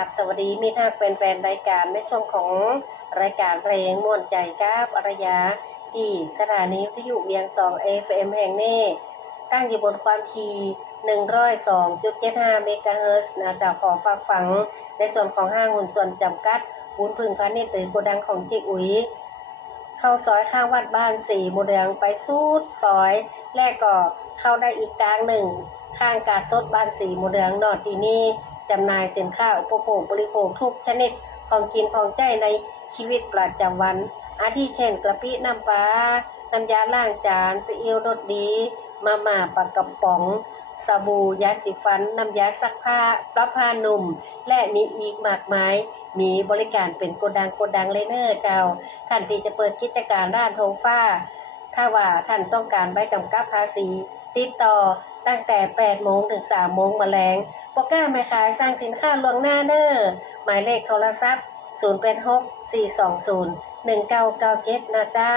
ครับสวัสดีมีทักแฟนๆรายการในช่วงของรายการเพลงม่วนใจกับอารยาที่สถานีวิทยุเวียง2 FM แห่งนี้ตั้งอยู่บนความถี่102.75เมกะเฮิรตซ์นะจะขอฝากฝังในส่วนของห้างหุ้นส่วนจำกัดบุญพึ่งพาณิชย์หรือโกดังของเจ๊อุ๋ยเข้าซอยข้างวัดบ้านสีโมเดลไปสุดซอยแรกก็เข้าได้อีกทางหนึ่งข้างกาดสดบ้านสีโมเดลนอดที่นี่จำหน่ายสินค้าอุปโภคบริโภคทุกชนิดของกินของใจในชีวิตประจำวันอาทิเช่นกระปิน้ำปลาน้ำยาล้างจานซีอิ๊วรสดีมาม่าปลากระป๋องสบู่ยาสีฟันน้ำยาซักผ้าผ้านุ่มและมีอีกมากมายมีบริการเป็นโกดังเลยเนอร์เจ้าท่านที่จะเปิดกิจการร้านธงฟ้าถ้าว่าท่านต้องการใบกำกับภาษีติดต่อตั้งแต่8 โมงถึง 3 โมงแมลงบ่กล้าไม่ขายสร้างสินค้าล่วงหน้าเนอหมายเลขโทรศัพท์ 086 420 1997 นะเจ้า